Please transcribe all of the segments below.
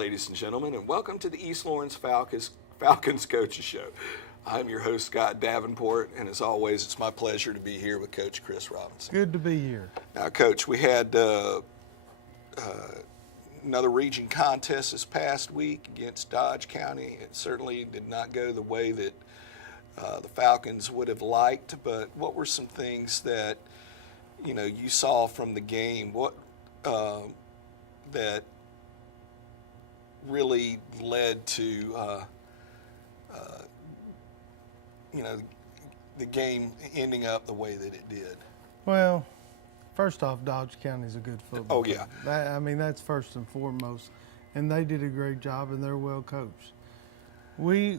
ladies and gentlemen, and welcome to the East Lawrence Falcons Coaches Show. I'm your host, Scott Davenport, and as always, it's my pleasure to be here with Coach Chris Robinson. Good to be here. Now, Coach, we had another region contest this past week against Dodge County. It certainly did not go the way that the Falcons would have liked, but what were some things that, you saw from the game that really led to, the game ending up the way that it did? Well, first off, Dodge County is a good football Oh, yeah. team. That's first and foremost, and they did a great job, and they're well coached. We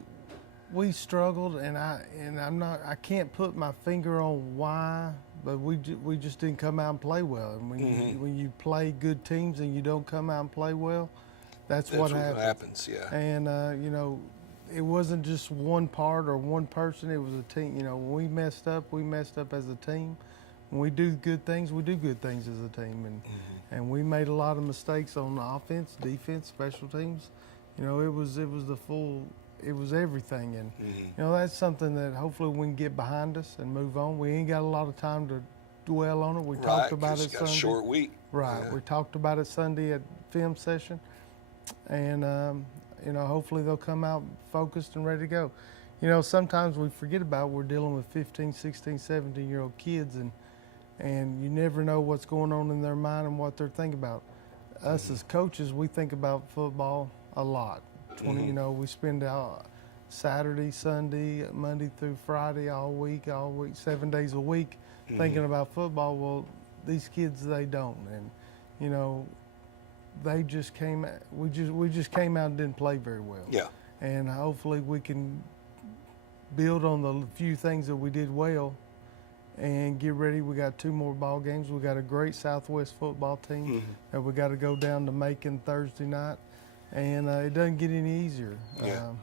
struggled, and I can't put my finger on why, but we just didn't come out and play well. And when you play good teams and you don't come out and play well, that's what happens. Yeah. And it wasn't just one part or one person; it was a team. When we messed up as a team. When we do good things, we do good things as a team, and we made a lot of mistakes on the offense, defense, special teams. It was everything, and that's something that hopefully we can get behind us and move on. We ain't got a lot of time to dwell on it. We talked about it Sunday. Got a short week. Right. Yeah. We talked about it Sunday at film session, and hopefully they'll come out focused and ready to go. Sometimes we forget about we're dealing with 15, 16, 17-year-old kids, and you never know what's going on in their mind and what they're thinking about. Us as coaches, we think about football a lot. We spend out Saturday, Sunday, Monday through Friday, all week, 7 days a week, thinking about football. Well, these kids, they don't, and they just came. We just came out and didn't play very well. Yeah. And hopefully we can build on the few things that we did well and get ready. We got 2 more ball games. We got a great Southwest football team that we got to go down to Macon Thursday night, and it doesn't get any easier. Yeah.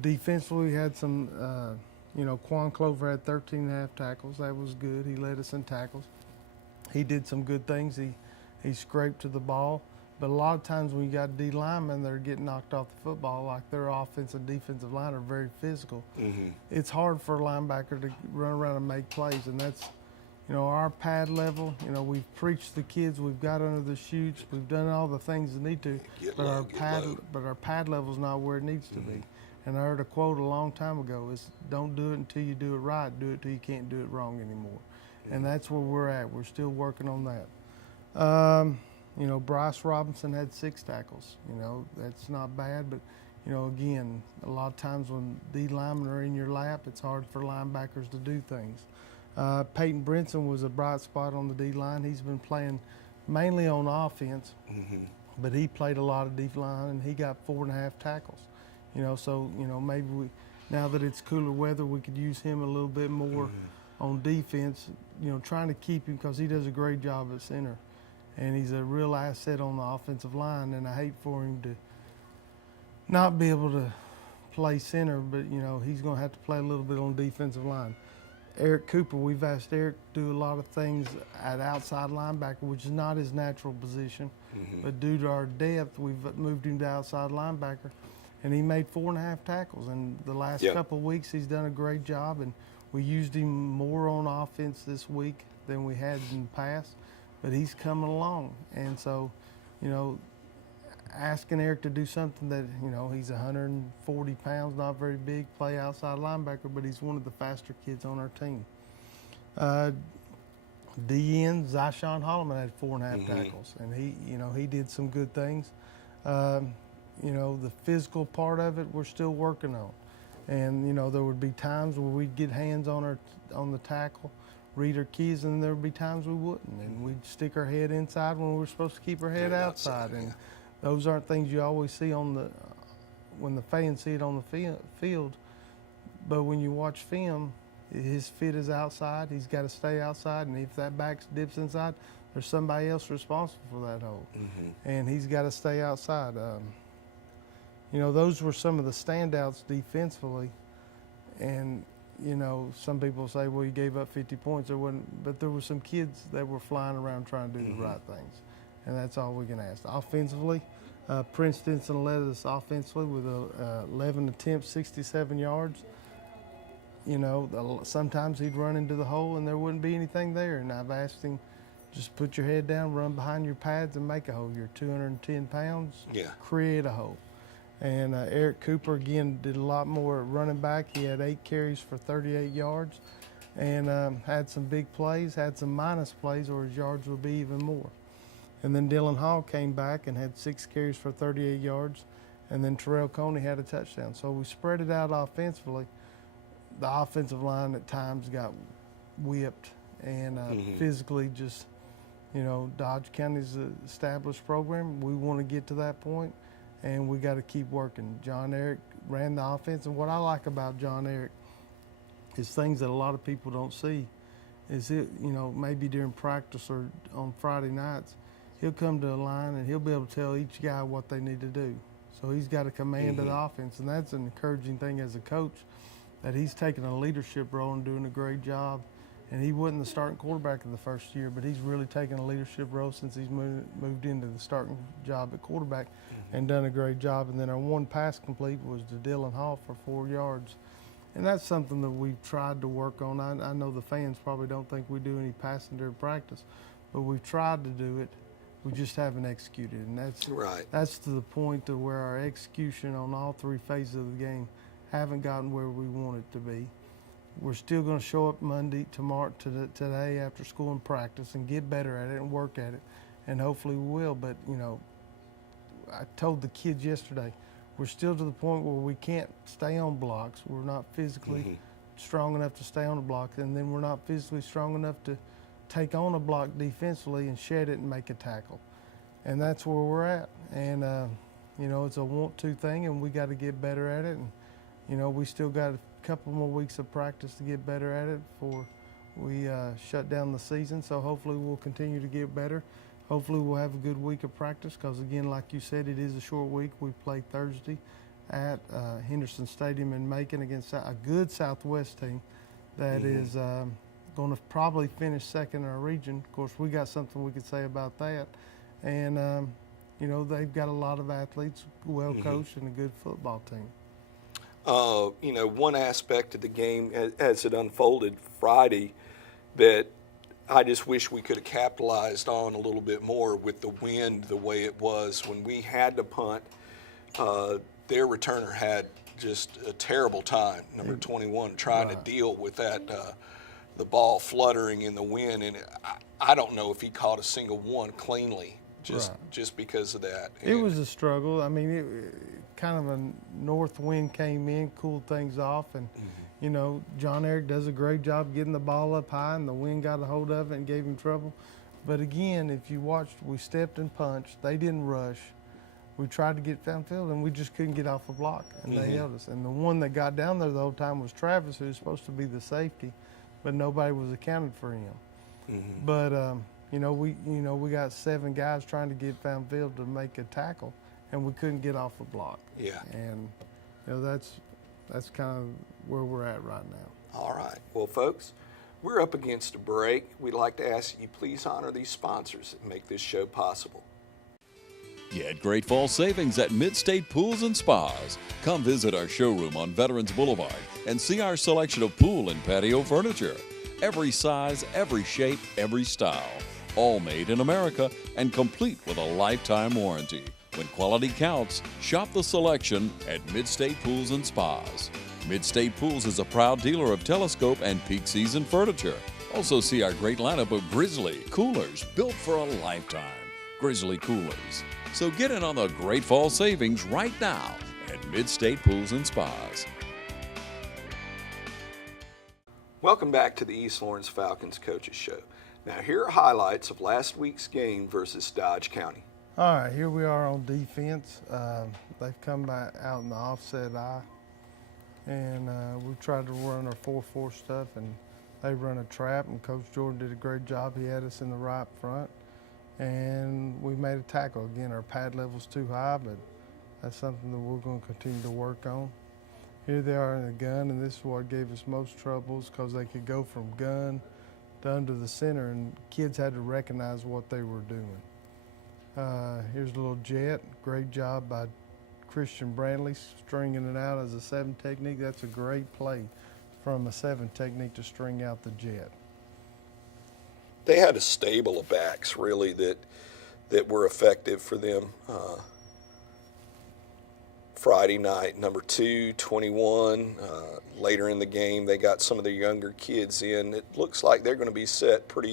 Defensively we had some, Quan Clover had 13.5 tackles. That was good. He led us in tackles. He did some good things. He scraped to the ball. But a lot of times when you got D linemen that are getting knocked off the football, like their offensive and defensive line are very physical, it's hard for a linebacker to run around and make plays. And that's, our pad level, we've preached the kids, we've got under the chutes, we've done all the things that need to, but our pad level's not where it needs to be. And I heard a quote a long time ago, is don't do it until you do it right, do it till you can't do it wrong anymore. And that's where we're at. We're still working on that. Bryce Robinson had 6 tackles. That's not bad, but, again, a lot of times when D linemen are in your lap, it's hard for linebackers to do things. Peyton Brinson was a bright spot on the D line. He's been playing mainly on offense, but he played a lot of D line, and he got 4.5 tackles. Maybe now that it's cooler weather, we could use him a little bit more on defense, trying to keep him, because he does a great job at center. And he's a real asset on the offensive line, and I hate for him to not be able to play center, but, he's going to have to play a little bit on the defensive line. Eric Cooper, we've asked Eric to do a lot of things at outside linebacker, which is not his natural position, but due to our depth, we've moved him to outside linebacker, and he made 4.5 tackles. And the last couple of weeks, he's done a great job, and we used him more on offense this week than we had in the past. But he's coming along, and so, asking Eric to do something that, he's 140 pounds, not very big, play outside linebacker, but he's one of the faster kids on our team. DN, Zyshawn Holloman had 4.5 tackles, and he did some good things. The physical part of it, we're still working on. And, there would be times where we'd get hands on the tackle, read our keys, and there would be times we wouldn't, and we'd stick our head inside when we were supposed to keep our head outside. And those aren't things you always see when the fans see it on the field. But when you watch film, his fit is outside. He's got to stay outside, and if that back dips inside, there's somebody else responsible for that hole, and he's got to stay outside. Those were some of the standouts defensively, and some people say, well, you gave up 50 points. But there were some kids that were flying around trying to do the right things, and that's all we can ask. Offensively, Prince Denson led us offensively with 11 attempts, 67 yards. You know, sometimes he'd run into the hole and there wouldn't be anything there. And I've asked him, just put your head down, run behind your pads and make a hole. You're 210 pounds, create a hole. And Eric Cooper, again, did a lot more running back. He had 8 carries for 38 yards and had some big plays, had some minus plays where his yards would be even more. And then Dylan Hall came back and had 6 carries for 38 yards. And then Terrell Coney had a touchdown. So we spread it out offensively. The offensive line at times got whipped and physically just, you know, Dodge County's an established program. We want to get to that point, and we got to keep working. John Eric ran the offense, and what I like about John Eric is things that a lot of people don't see. Is it, you know, maybe during practice or on Friday nights, he'll come to a line and he'll be able to tell each guy what they need to do. So he's got a command of the offense, and that's an encouraging thing as a coach, that he's taking a leadership role and doing a great job. And he wasn't the starting quarterback in the first year, but he's really taken a leadership role since he's moved into the starting job at quarterback and done a great job. And then our one pass complete was to Dylan Hall for 4 yards. And that's something that we've tried to work on. I know the fans probably don't think we do any passing during practice, but we've tried to do it. We just haven't executed. And that's to the point to where our execution on all 3 phases of the game haven't gotten where we want it to be. We're still going to show up Monday, tomorrow, today after school and practice and get better at it and work at it, and hopefully we will. But, you know, I told the kids yesterday, we're still to the point where we can't stay on blocks. We're not physically strong enough to stay on a block, and then we're not physically strong enough to take on a block defensively and shed it and make a tackle. And that's where we're at. And, you know, it's a want-to thing, and we got to get better at it. And, you know, we still got a couple more weeks of practice to get better at it before we shut down the season. So hopefully we'll continue to get better. Hopefully we'll have a good week of practice because, again, like you said, it is a short week. We play Thursday at Henderson Stadium in Macon against a good Southwest team that is going to probably finish second in our region. Of course, we got something we could say about that. And, you know, they've got a lot of athletes, well coached, and a good football team. You know, one aspect of the game as it unfolded Friday that I just wish we could have capitalized on a little bit more with the wind the way it was. When we had to punt, their returner had just a terrible time, number 21, trying to deal with that, the ball fluttering in the wind. And I don't know if he caught a single one cleanly just because of that. It was a struggle. I mean, kind of a north wind came in, cooled things off, and you know, John Eric does a great job getting the ball up high, and the wind got a hold of it and gave him trouble. But again, if you watched, we stepped and punched. They didn't rush. We tried to get downfield, and we just couldn't get off the block, and they held us. And the one that got down there the whole time was Travis, who was supposed to be the safety, but nobody was accounted for him. But you know, we got 7 guys trying to get downfield to make a tackle, and we couldn't get off the block. And you know, that's kind of where we're at right now. All right. Well, folks, we're up against a break. We'd like to ask you please honor these sponsors that make this show possible. Get great fall savings at Mid-State Pools and Spas. Come visit our showroom on Veterans Boulevard and see our selection of pool and patio furniture. Every size, every shape, every style. All made in America and complete with a lifetime warranty. When quality counts, shop the selection at Mid-State Pools and Spas. Mid-State Pools is a proud dealer of telescope and peak season furniture. Also see our great lineup of Grizzly coolers built for a lifetime. Grizzly coolers. So get in on the great fall savings right now at Mid-State Pools and Spas. Welcome back to the East Lawrence Falcons Coaches Show. Now here are highlights of last week's game versus Dodge County. All right, here we are on defense. They've come back out in the offset eye, and we tried to run our 4-4 stuff, and they run a trap, and Coach Jordan did a great job. He had us in the right front, and we made a tackle. Again, our pad level's too high, but that's something that we're going to continue to work on. Here they are in the gun, and this is what gave us most troubles because they could go from gun to under the center, and kids had to recognize what they were doing. Here's a little jet. Great job by Christian Brantley stringing it out as a 7 technique. That's a great play from a 7 technique to string out the jet. They had a stable of backs really that were effective for them. Friday night, number 2, 21. Later in the game, they got some of their younger kids in. It looks like they're going to be set for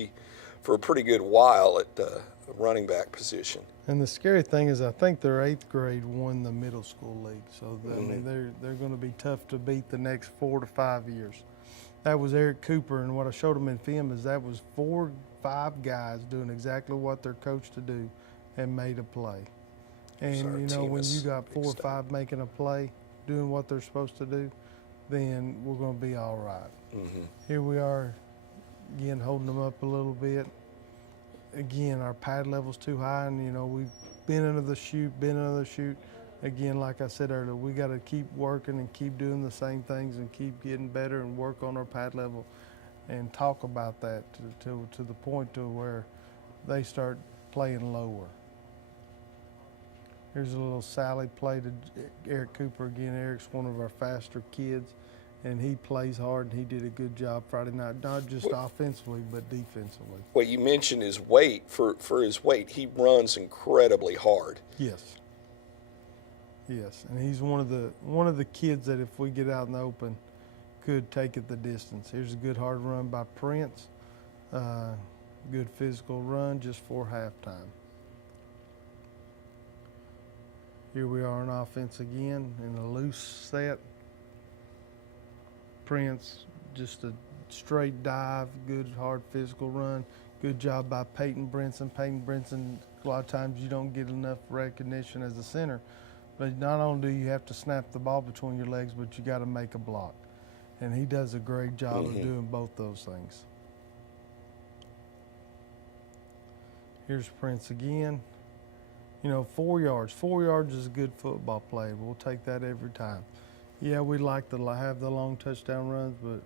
a pretty good while at the running back position. And the scary thing is, I think their 8th grade won the middle school league. So I mean, they're going to be tough to beat the next 4 to 5 years. That was Eric Cooper, and what I showed him in film is that was 4, 5 guys doing exactly what they're coached to do and made a play. And you know, when you got 4 or 5 making a play, doing what they're supposed to do, then we're going to be all right. Here we are, again, holding them up a little bit. Again, our pad level's too high, and you know, we've been into the chute, Again, like I said earlier, we got to keep working and keep doing the same things and keep getting better and work on our pad level and talk about that to the point to where they start playing lower. Here's a little Sally play to Eric Cooper. Again, Eric's one of our faster kids, and he plays hard, and he did a good job Friday night, not just offensively, but defensively. Well, you mentioned his weight. For his weight, he runs incredibly hard. Yes. Yes, and he's one of the kids that if we get out in the open could take it the distance. Here's a good hard run by Prince. Good physical run just for halftime. Here we are on offense again in a loose set. Prince, just a straight dive, good hard physical run. Good job by Peyton Brinson. Peyton Brinson, a lot of times you don't get enough recognition as a center, but not only do you have to snap the ball between your legs, but you got to make a block. And he does a great job of doing both those things. Here's Prince again. You know, 4 yards. 4 yards is a good football play. We'll take that every time. Yeah, we like to have the long touchdown runs, but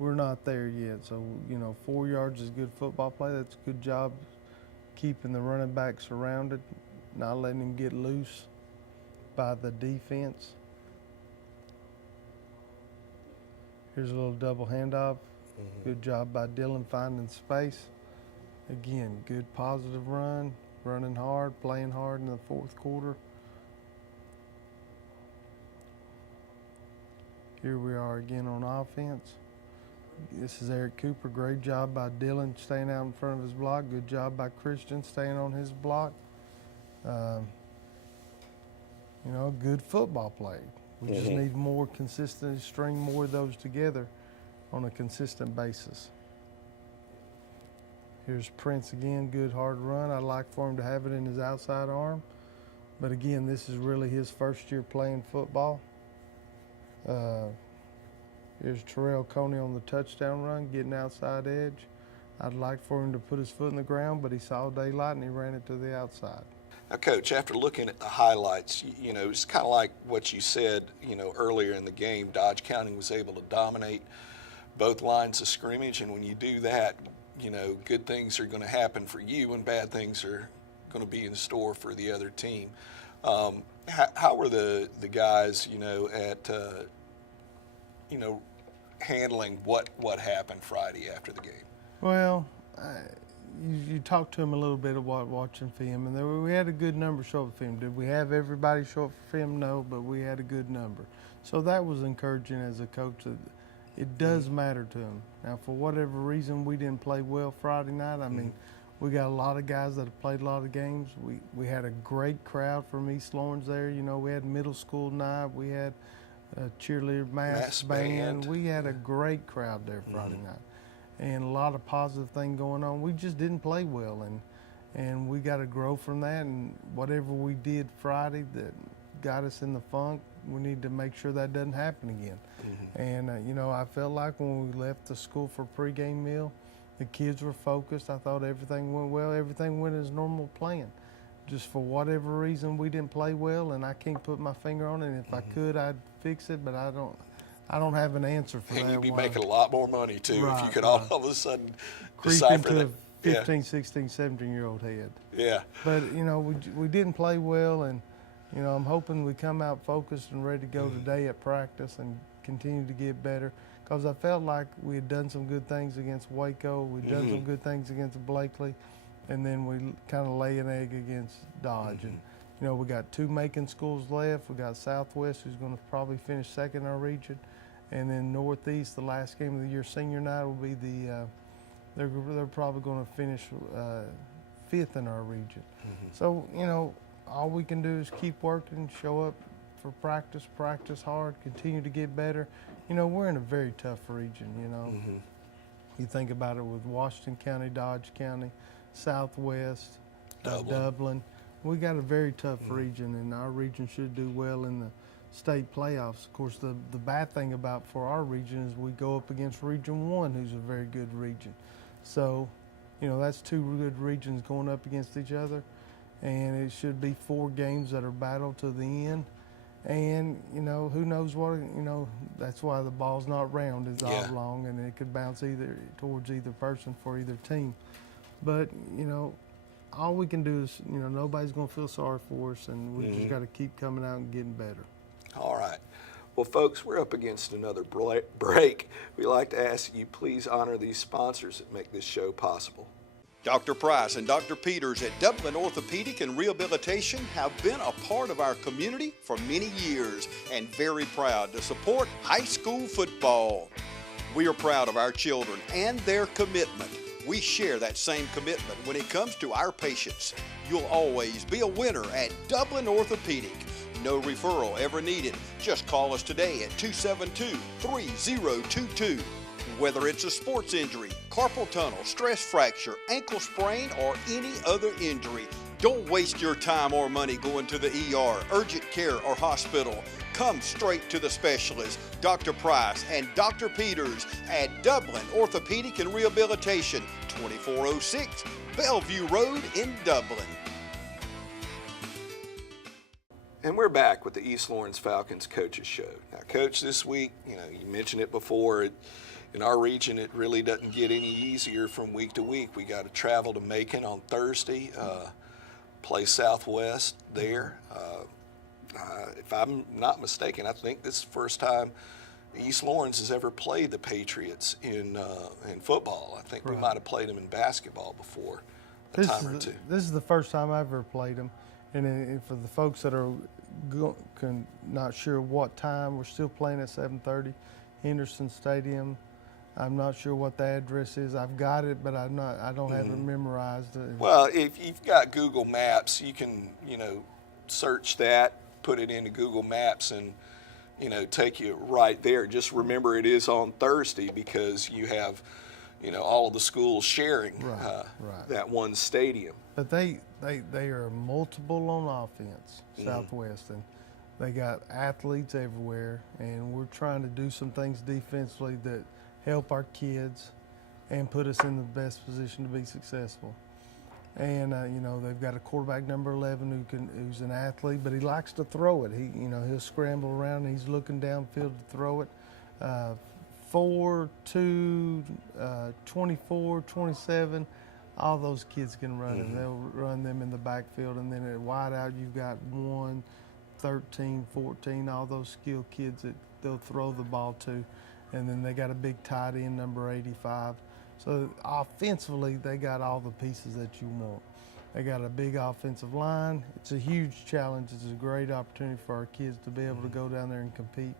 we're not there yet. So, you know, 4 yards is a good football play. That's a good job keeping the running back surrounded, not letting him get loose by the defense. Here's a little double handoff. Good job by Dylan finding space. Again, good positive run, running hard, playing hard in the 4th quarter. Here we are again on offense. This is Eric Cooper. Great job by Dylan staying out in front of his block. Good job by Christian staying on his block. You know, good football play. We just need more consistency, string more of those together on a consistent basis. Here's Prince again, good hard run. I'd like for him to have it in his outside arm. But again, this is really his first year playing football. Here's Terrell Coney on the touchdown run, getting outside edge. I'd like for him to put his foot in the ground, but he saw daylight and he ran it to the outside. Now, Coach, after looking at the highlights, you know, it's kind of like what you said, you know, earlier in the game. Dodge County was able to dominate both lines of scrimmage, and when you do that, you know, good things are going to happen for you and bad things are going to be in store for the other team. How were the guys, you know, at, you know, handling what happened Friday after the game? Well, you talked to him a little bit about watching film, and we had a good number show up for film. Did we have everybody show up for film? No, but we had a good number. So that was encouraging as a coach. It does matter to him. Now, for whatever reason, we didn't play well Friday night. I mean, we got a lot of guys that have played a lot of games. We had a great crowd from East Lawrence there. You know, we had middle school night. We had a cheerleader mass band. We had a great crowd there Friday night. And a lot of positive thing going on. We just didn't play well, and we got to grow from that. And whatever we did Friday that got us in the funk, we need to make sure that doesn't happen again. And you know, I felt like when we left the school for pregame meal, the kids were focused. I thought everything went well. Everything went as normal plan. Just for whatever reason, we didn't play well, and I can't put my finger on it. And if I could, I'd fix it, but I don't have an answer for that. And you'd be making a lot more money too if you could all of a sudden creep decipher into that. Yeah. 15, 16, 17-year-old head. Yeah. But, you know, we didn't play well, and, you know, I'm hoping we come out focused and ready to go today at practice and continue to get better, because I felt like we had done some good things against Waco, we'd done some good things against Blakely, and then we kind of lay an egg against Dodge. And, you know, we got 2 Macon schools left. We got Southwest, who's going to probably finish second in our region, and then Northeast, the last game of the year, senior night, will be they're probably going to finish 5th in our region. So, you know, all we can do is keep working, show up for practice, practice hard, continue to get better. You know, we're in a very tough region, you know. You think about it with Washington County, Dodge County, Southwest, Dublin. We got a very tough region, and our region should do well in the state playoffs. Of course, the bad thing about for our region is we go up against Region 1, who's a very good region. So, you know, that's 2 good regions going up against each other, and it should be 4 games that are battled to the end. And, you know, who knows what, you know, that's why the ball's not round, it's oblong, and it could bounce towards either person for either team. But, you know, all we can do is, you know, nobody's going to feel sorry for us, and we just got to keep coming out and getting better. All right. Well, folks, we're up against another break. We like to ask you please honor these sponsors that make this show possible. Dr. Price and Dr. Peters at Dublin Orthopedic and Rehabilitation have been a part of our community for many years and very proud to support high school football. We are proud of our children and their commitment. We share that same commitment when it comes to our patients. You'll always be a winner at Dublin Orthopedic. No referral ever needed. Just call us today at 272-3022. Whether it's a sports injury, carpal tunnel, stress fracture, ankle sprain, or any other injury, don't waste your time or money going to the ER, urgent care, or hospital. Come straight to the specialist, Dr. Price and Dr. Peters at Dublin Orthopedic and Rehabilitation, 2406 Bellevue Road in Dublin. And we're back with the East Lawrence Falcons Coaches Show. Now, Coach, this week, you know, you mentioned it before, in our region, it really doesn't get any easier from week to week. We got to travel to Macon on Thursday, play Southwest there. If I'm not mistaken, I think this is the first time East Lawrence has ever played the Patriots in football. I think we might have played them in basketball before a time or two. This is the first time I've ever played them. And for the folks that are not sure what time, we're still playing at 7:30, Henderson Stadium. I'm not sure what the address is. I've got it, but I don't have it memorized. Well, if you've got Google Maps, you can, you know, search that, put it into Google Maps, and, you know, take you right there. Just remember it is on Thursday because you have, you know, all of the schools sharing that one stadium. But they are multiple on offense, Southwest, and they got athletes everywhere, and we're trying to do some things defensively that help our kids and put us in the best position to be successful. And you know, they've got a quarterback number 11 who's an athlete, but he likes to throw it. He'll scramble around and he's looking downfield to throw it. 4, 2, 24, 27. All those kids can run, and they'll run them in the backfield. And then at wide out, you've got 1, 13, 14, all those skilled kids that they'll throw the ball to. And then they got a big tight end, number 85. So offensively, they got all the pieces that you want. They got a big offensive line. It's a huge challenge. It's a great opportunity for our kids to be able to go down there and compete.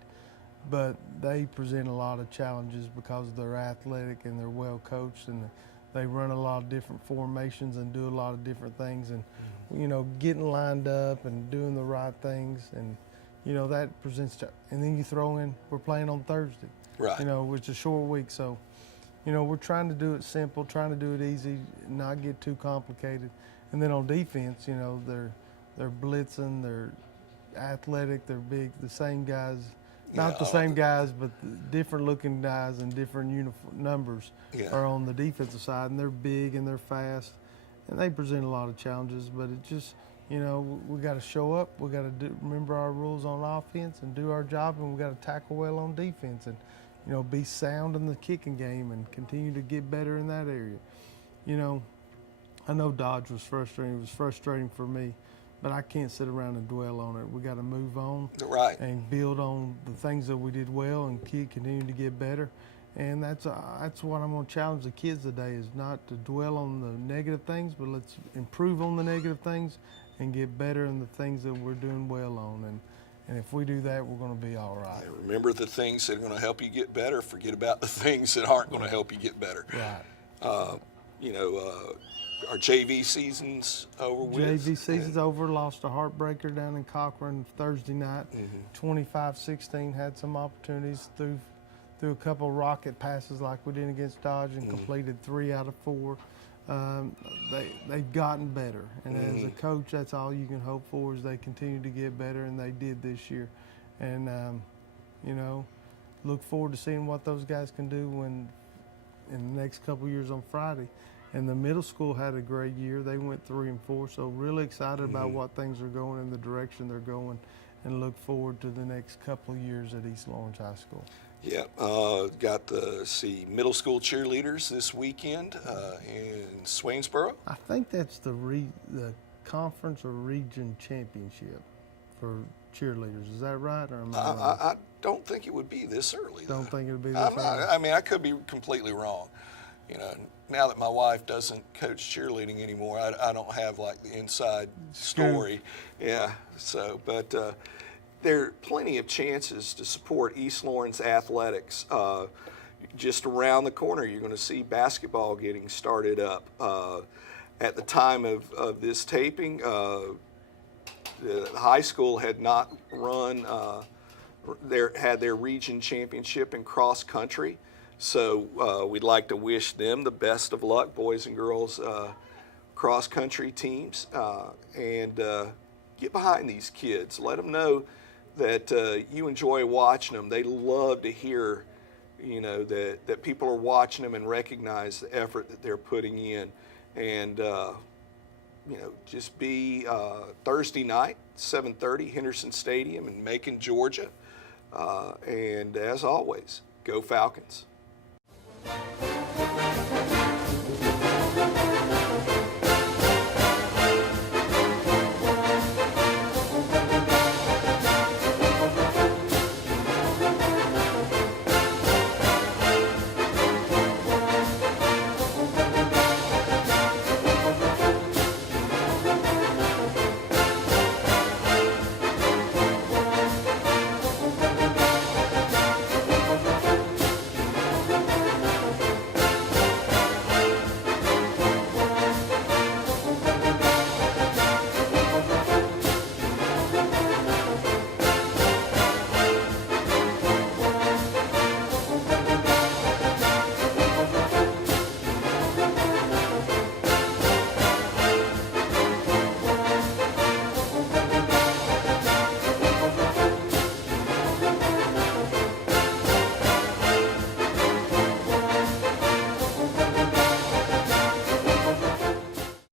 But they present a lot of challenges because they're athletic and they're well coached, and they run a lot of different formations and do a lot of different things, and you know, getting lined up and doing the right things, and you know, that presents. And then you throw in, we're playing on Thursday, right? You know, it's a short week, so you know, we're trying to do it simple, trying to do it easy, not get too complicated. And then on defense, you know, they're blitzing, they're athletic, they're big, the same guys. Not the same guys, but different looking guys and different numbers are on the defensive side, and they're big and they're fast, and they present a lot of challenges. But it just, you know, we got to show up, we got to remember our rules on offense and do our job, and we got to tackle well on defense, and you know, be sound in the kicking game and continue to get better in that area. you know, I know Dodge was frustrating. It was frustrating for me, but I can't sit around and dwell on it. We got to move on, Right. and build on the things that we did well and continue to get better. And that's what I'm going to challenge the kids today, is not to dwell on the negative things, but let's improve on the negative things and get better in the things that we're doing well on. And if we do that, we're going to be all right. And remember the things that are going to help you get better. Forget about the things that aren't going to help you get better. Right. You know, our JV season's over with. JV season's over. Lost a heartbreaker down in Cochran Thursday night. 25-16, had some opportunities through a couple rocket passes like we did against Dodge, and completed 3 out of 4. They've gotten better, and as a coach, that's all you can hope for, is they continue to get better, and they did this year. And you know, look forward to seeing what those guys can do in the next couple of years on Friday. And the middle school had a great year. They went 3 and 4, so really excited about what things are going in the direction they're going, and look forward to the next couple of years at East Lawrence High School. Yeah, got to see middle school cheerleaders this weekend in Swainsboro. I think that's the conference or region championship for cheerleaders. Is that right, or am I wrong? I don't think it would be this early. Don't though. think it would be this early. I mean, I could be completely wrong. You know, now that my wife doesn't coach cheerleading anymore, I don't have like the inside story. Yeah. So, but there are plenty of chances to support East Lawrence athletics. Just around the corner, you're going to see basketball getting started up. At the time of this taping, the high school had not run had their region championship in cross country. So we'd like to wish them the best of luck, boys and girls cross country teams, and get behind these kids. Let them know that you enjoy watching them. They love to hear, you know, that people are watching them and recognize the effort that they're putting in. And you know, just be Thursday night, 7:30, Henderson Stadium in Macon, Georgia. And as always, go Falcons.